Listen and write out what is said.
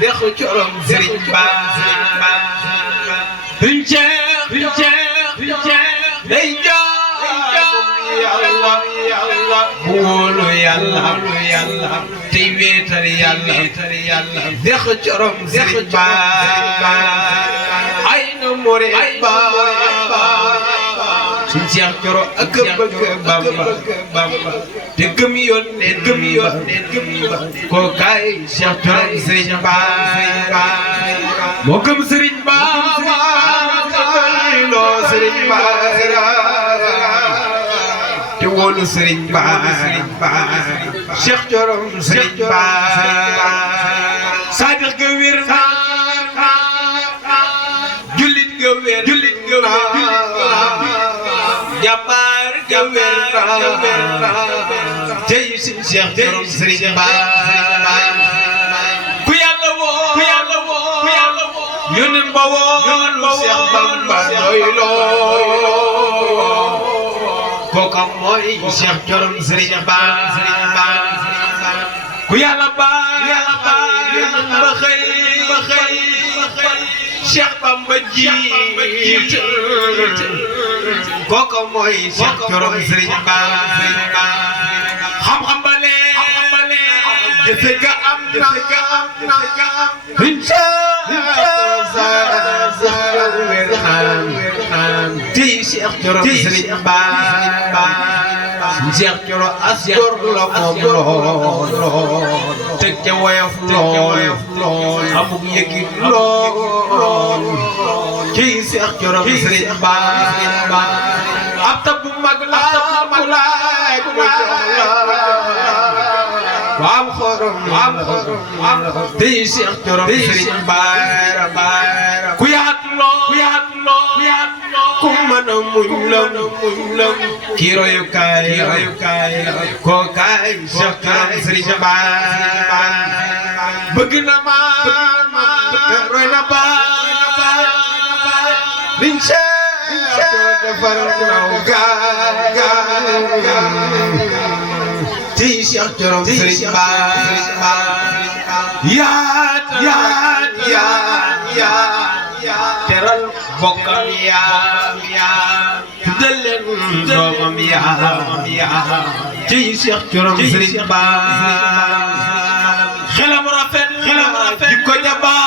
dexu corom Sëriñ Ba day jaamu yàlla wóolu yàlla tey wéetal yàlla dexu corom Sëriñ Ba ay na more ba suñ Seex Coro ak bëgg Bamba te gëm yoon ne koo kaay Seex Coro Sëriñ Ba moo gëm Sëriñ Ba loo Sëriñ Ba te wóolu Sëriñ Ba Seex Coro Sëriñ Ba saadix ga wér na jullit ga wér jàmbaar ga wér na jëy si Seex Coro Sëriñ Ba ku yàlla woo yónneen ba woo Seex Bamba doy loo kooka mooy Seex Coro Sëriñ Ba ku yàlla ba yónneen ba xëy Seex Bamba jiit kooka mooy Seex Coro Sëriñ Ba xam-xam ba lee jëfe ga am na tey Seex Coro Sëriñ Ba Seex Coro as gor la moom lool teg ca woyof lool amuk yëgit lool tey Seex Coro Sëriñ Ba ab tab bu mag la waam xorom tey Seex Coro Sëriñ Ba ku yaatu loo ku mën a muñ la kii royukaay koo kaay Seex Coro Sëriñ Ba bëgg na ma roy na ba liñ defar naw tey Seex Coro Sëriñ Ba yaa teral bokkam yaa tuddal leen doomam yaa tey Seex Coro Sëriñ Ba xelam rafet jikko ja baax